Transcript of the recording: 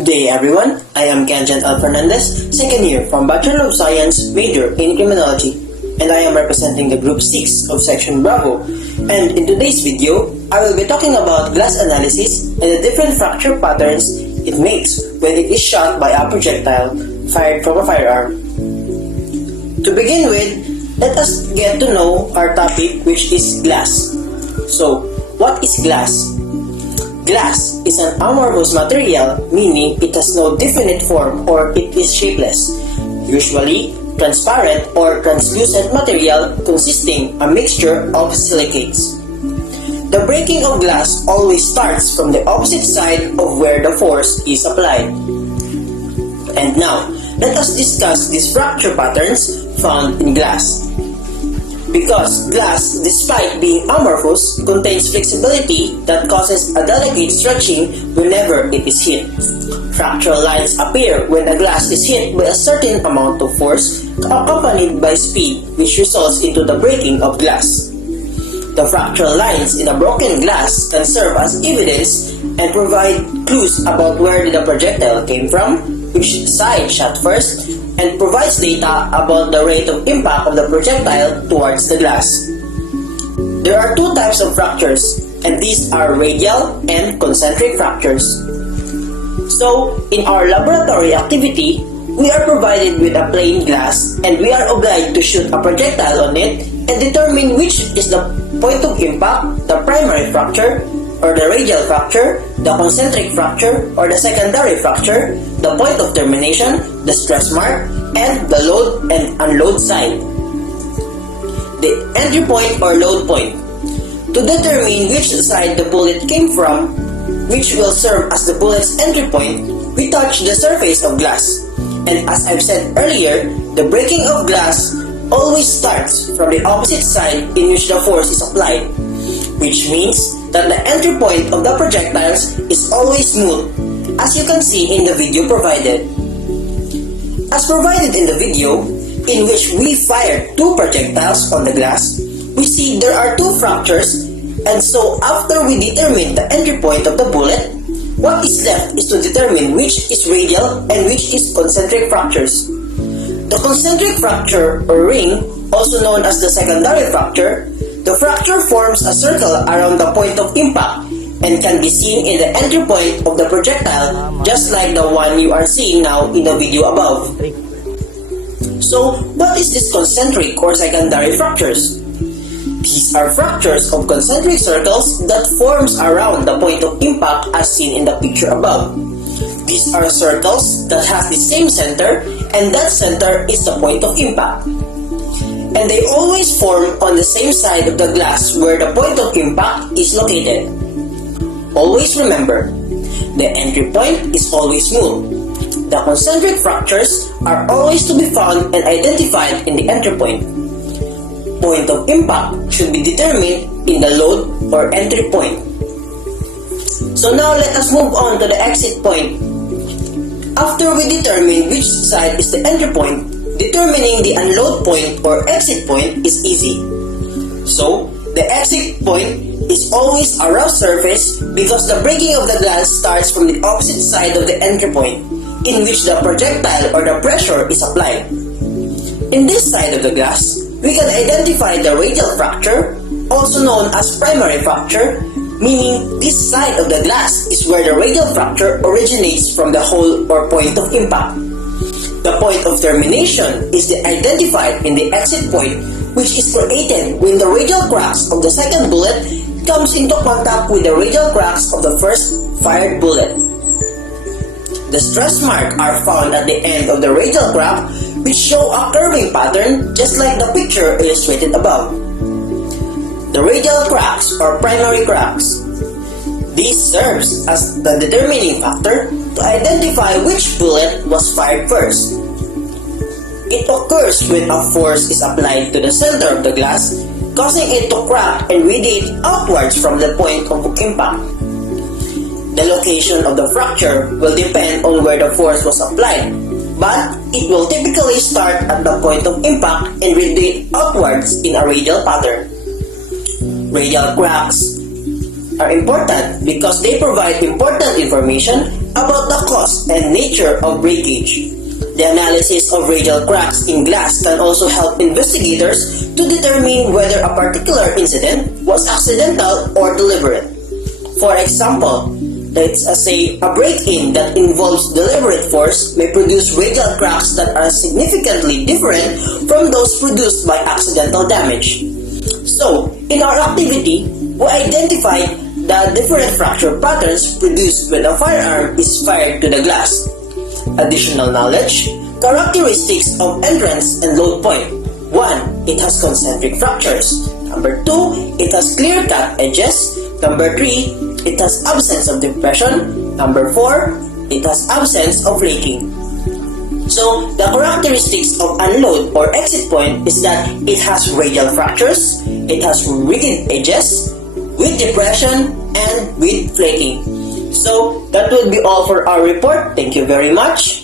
Good day everyone, I am Fernandez, second year from Bachelor of Science, major in Criminology, and I am representing the Group 6 of Section Bravo. And in today's video, I will be talking about glass analysis and the different fracture patterns it makes when it is shot by a projectile fired from a firearm. To begin with, let us get to know our topic, which is glass. So, what is glass? Glass is an amorphous material, meaning it has no definite form or it is shapeless, usually transparent or translucent material consisting a mixture of silicates. The breaking of glass always starts from the opposite side of where the force is applied. And now, let us discuss these fracture patterns found in glass. Because glass, despite being amorphous, contains flexibility that causes a delicate stretching whenever it is hit. Fracture lines appear when a glass is hit by a certain amount of force accompanied by speed, which results into the breaking of glass. The fracture lines in a broken glass can serve as evidence and provide clues about where the projectile came from, which side shot first, and provides data about the rate of impact of the projectile towards the glass. There are two types of fractures, and these are radial and concentric fractures. So, in our laboratory activity, we are provided with a plain glass and we are obliged to shoot a projectile on it and determine which is the point of impact, the primary fracture, or the radial fracture, the concentric fracture, or the secondary fracture, the point of termination, the stress mark, and the load and unload side. The entry point or load point. To determine which side the bullet came from, which will serve as the bullet's entry point, we touch the surface of glass. And as I've said earlier, the breaking of glass always starts from the opposite side in which the force is applied, which means that the entry point of the projectiles is always smooth, as you can see in the video provided. As provided in the video, in which we fired two projectiles on the glass, we see there are two fractures, and so after we determine the entry point of the bullet, what is left is to determine which is radial and which is concentric fractures. The concentric fracture or ring, also known as the secondary fracture, the fracture forms a circle around the point of impact and can be seen in the entry point of the projectile, just like the one you are seeing now in the video above. So, what is this concentric or secondary fractures? These are fractures of concentric circles that forms around the point of impact as seen in the picture above. These are circles that has the same center, and that center is the point of impact. And they always form on the same side of the glass where the point of impact is located. Always remember, the entry point is always smooth. The concentric fractures are always to be found and identified in the entry point. Point of impact should be determined in the load or entry point. So now let us move on to the exit point. After we determine which side is the entry point, determining the unload point or exit point is easy. So, the exit point is always a rough surface because the breaking of the glass starts from the opposite side of the entry point, in which the projectile or the pressure is applied. In this side of the glass, we can identify the radial fracture, also known as primary fracture, meaning this side of the glass is where the radial fracture originates from the hole or point of impact. The point of termination is identified in the exit point, which is created when the radial cracks of the second bullet comes into contact with the radial cracks of the first fired bullet. The stress marks are found at the end of the radial crack, which show a curving pattern just like the picture illustrated above. The radial cracks or primary cracks. This serves as the determining factor to identify which bullet was fired first. It occurs when a force is applied to the center of the glass, causing it to crack and radiate outwards from the point of impact. The location of the fracture will depend on where the force was applied, but it will typically start at the point of impact and radiate outwards in a radial pattern. Radial cracks are important because they provide important information about the cause and nature of breakage. The analysis of radial cracks in glass can also help investigators to determine whether a particular incident was accidental or deliberate. For example, let's say a break-in that involves deliberate force may produce radial cracks that are significantly different from those produced by accidental damage. So, in our activity, we identified the different fracture patterns produced when a firearm is fired to the glass. Additional knowledge: characteristics of entrance and load point. 1. It has concentric fractures. Number 2. It has clear-cut edges. Number 3. It has absence of depression. Number 4. It has absence of flaking. So, the characteristics of unload or exit point is that it has radial fractures, it has rigid edges, with depression, and with flaking. So, that will be all for our report. Thank you very much.